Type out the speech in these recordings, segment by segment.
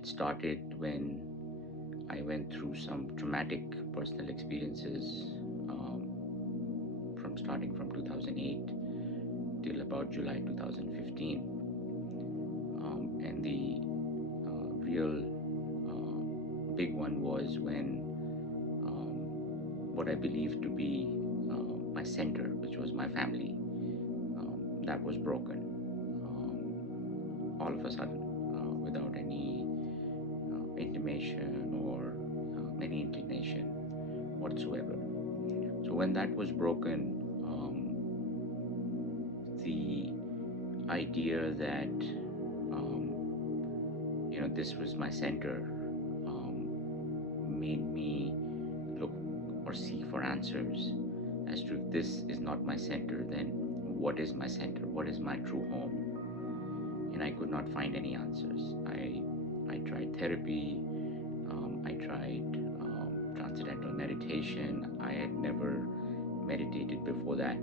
It started when I went through some traumatic personal experiences from starting from 2008 till about July 2015. And the real big one was when what I believed to be my center, which was my family, that was broken all of a sudden without any intimation or any inclination whatsoever. So when that was broken, the idea that this was my center made me look or seek for answers as to if this is not my center, then what is my center? What is my true home? And I could not find any answers. I tried therapy. I tried transcendental meditation. I had never meditated before that.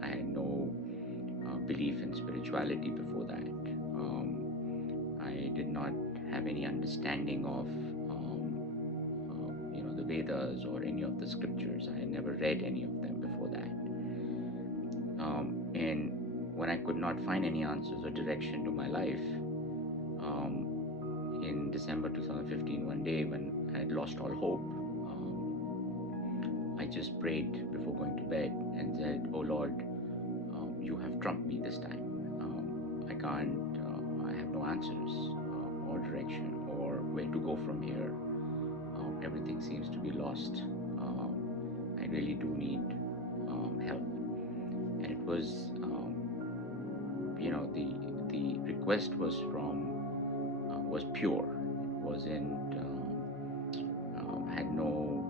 I had no belief in spirituality before that. I did not have any understanding of the Vedas or any of the scriptures. I had never read any of them before that. And when I could not find any answers or direction to my life, in December 2015, one day when I had lost all hope, I just prayed before going to bed and said, "Oh Lord, you have trumped me this time. I can't, I have no answers or direction or where to go from here. Everything seems to be lost. I really do need help." And it was, the request was was pure. It wasn't had no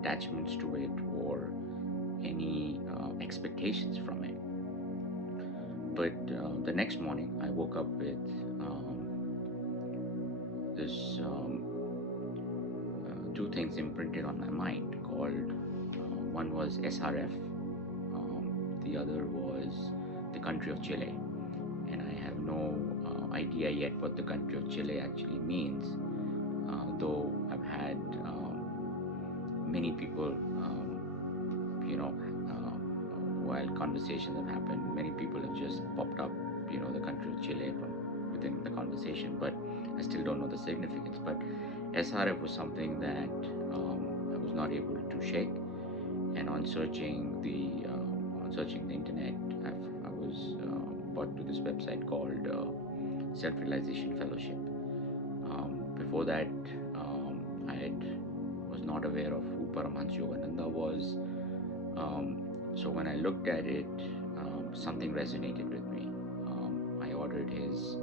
attachments to it or any expectations from it. But the next morning, I woke up with this two things imprinted on my mind called one was SRF, the other was the country of Chile. And I have no idea yet what the country of Chile actually means, though I've had many people, while conversations have happened, many people have just popped up, the country of Chile from within the conversation, but I still don't know the significance. But SRF was something that I was not able to shake, and on searching the internet, I was brought to this website called Self-Realization Fellowship. Before that, I was not aware of who Paramahansa Yogananda was. So when I looked at it, something resonated with me. I ordered his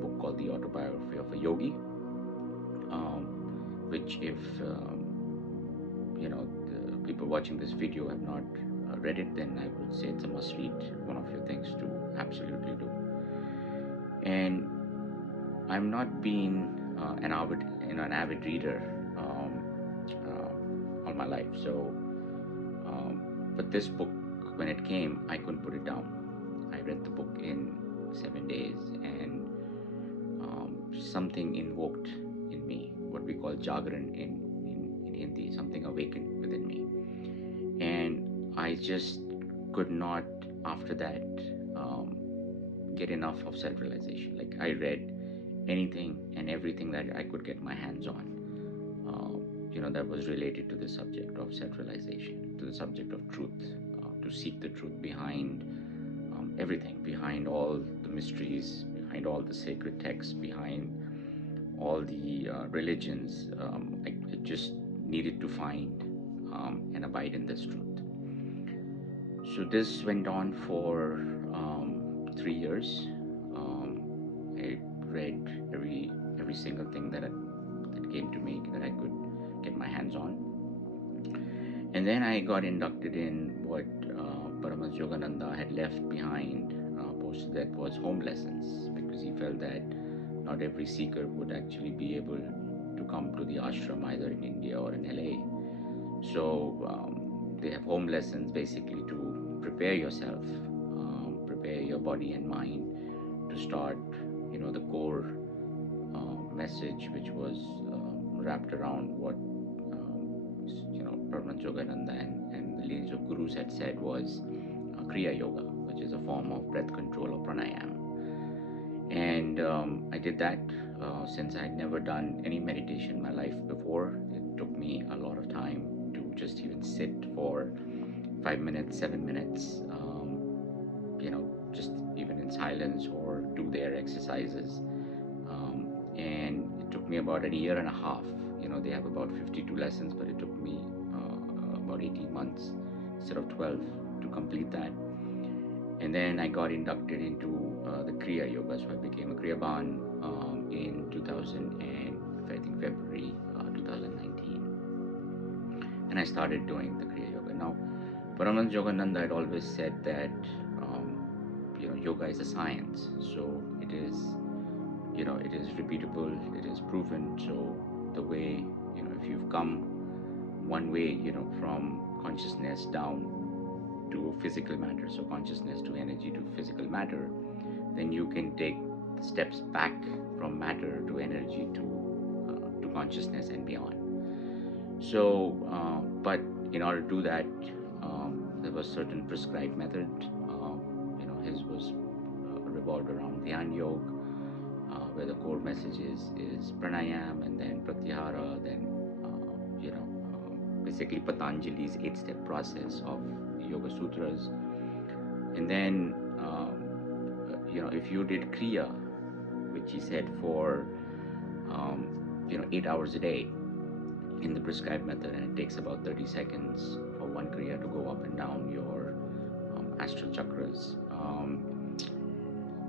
book called The Autobiography of a Yogi, which if the people watching this video have not read it, then I would say it's a must-read, one of your things to absolutely do. And I'm not being an avid reader all my life. So, but this book, when it came, I couldn't put it down. I read the book in 7 days, and something invoked in me, what we call jagran in Hindi, something awakened within me. And I just could not, after that, get enough of self-realization. Like I read anything and everything that I could get my hands on, that was related to the subject of self-realization, to the subject of truth, to seek the truth behind everything, behind all the mysteries, behind all the sacred texts, behind all the religions. I just needed to find and abide in this truth. So this went on for 3 years. I read every single thing that came to me that I could get my hands on, and then I got inducted in what Paramahansa Yogananda had left behind. Post that was home lessons, because he felt that not every seeker would actually be able to come to the ashram either in India or in LA. So they have home lessons basically to prepare yourself, prepare your body and mind to start, the core message which was wrapped around what Brahman Yogananda and the lineage of gurus had said was Kriya Yoga, which is a form of breath control or pranayama. And I did that since I had never done any meditation in my life before. It took me a lot of time to just even sit for 5 minutes, 7 minutes, just even in silence or do their exercises. And it took me about a year and a half. They have about 52 lessons, but it took me about 18 months instead of 12 to complete that. And then I got inducted into the Kriya Yoga, so I became a Kriyaban in 2000 and I think February 2019, and I started doing the Kriya Yoga. Now, Paramahansa Yogananda had always said that yoga is a science, so it is repeatable, it is proven. So the way if you've come one way, from consciousness down to physical matter, so consciousness to energy to physical matter, then you can take steps back from matter to energy to consciousness and beyond. So, but in order to do that, there was certain prescribed method. His was revolved around Dhyan Yoga, where the core message is pranayam, and then pratyahara, then basically Patanjali's 8-step process of Yoga Sutras. And then, if you did Kriya, which he said for, 8 hours a day in the prescribed method, and it takes about 30 seconds for one Kriya to go up and down your astral chakras,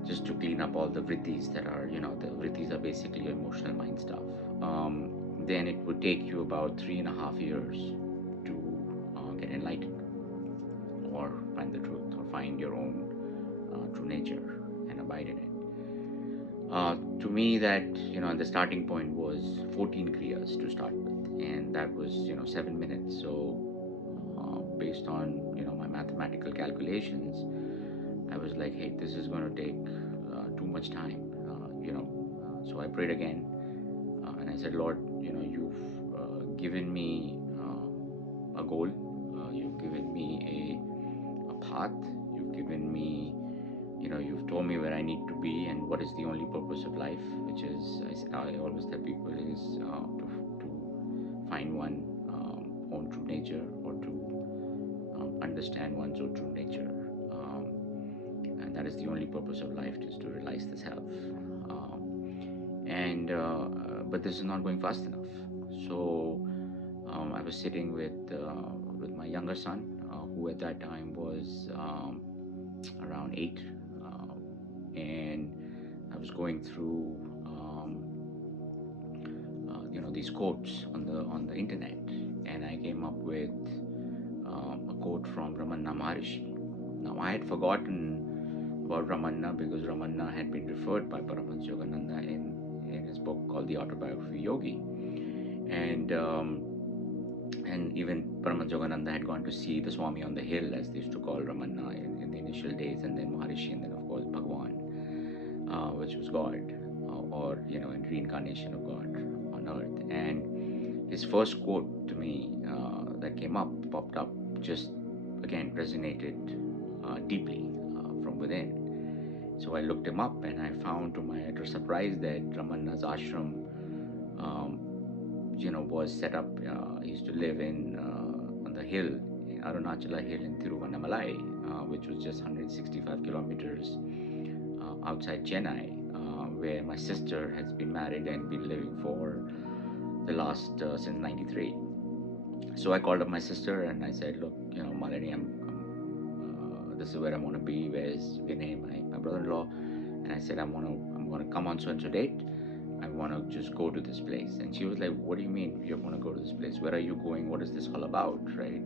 just to clean up all the vrittis that are, the vrittis are basically your emotional mind stuff. Then it would take you about 3.5 years to get enlightened or find the truth or find your own true nature and abide in it. To me, that the starting point was 14 kriyas to start with, and that was 7 minutes. So based on my mathematical calculations, I was like, hey, this is going to take too much time, so I prayed again, and I said, Lord, you've given me a goal, you've given me a path, you've given me, you've told me where I need to be and what is the only purpose of life, which is, I always tell people, is to find one own true nature, or to understand one's own true nature. And that is the only purpose of life, is to realize the self. But this is not going fast enough. So I was sitting with my younger son, who at that time was around 8, and I was going through these quotes on the internet, and I came up with a quote from Ramana Maharishi. Now, I had forgotten about Ramana because Ramana had been referred by Paramahansa Yogananda in his book called The Autobiography of Yogi, and even Paramahansa Yogananda had gone to see the Swami on the hill, as they used to call Ramana in the initial days, and then Maharishi, and then of course Bhagwan, which was God, or in reincarnation of God on earth. And his first quote to me that popped up, just again resonated deeply from within. So I looked him up, and I found, to my utter surprise, that Ramana's ashram, was set up. He used to live on the hill, in Arunachala Hill in Tiruvannamalai, which was just 165 kilometers outside Chennai, where my sister has been married and been living for the last since '93. So I called up my sister and I said, look, Malini, this is where I want to be. Where's Vinay, my brother-in-law? And I said, I'm gonna come on so and so date. I want to just go to this place. And she was like, what do you mean you're going to go to this place? Where are you going? What is this all about, right?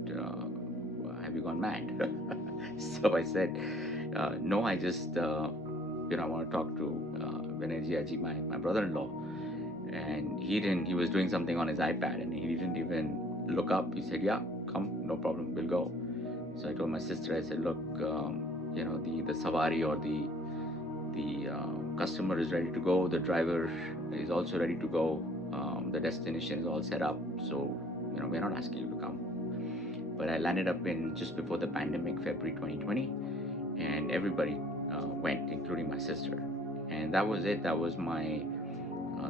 Have you gone mad? So I said, no, I just, I want to talk to Vinay Jiaji, my brother-in-law. And he was doing something on his iPad, and he didn't even look up. He said, yeah, come, no problem, we'll go. So I told my sister, I said, look, the savari, or the customer is ready to go, the driver is also ready to go, the destination is all set up. So, we're not asking you to come. But I landed up in just before the pandemic, February 2020, and everybody went, including my sister. And that was it. That was my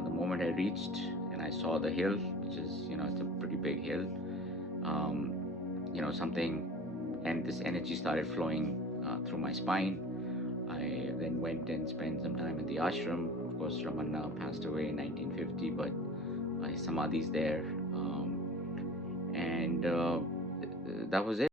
the moment I reached and I saw the hill, which is, it's a pretty big hill. Um, something, and this energy started flowing through my spine. I then went and spent some time at the ashram. Of course, Ramanna passed away in 1950, but his samadhi's there. And that was it.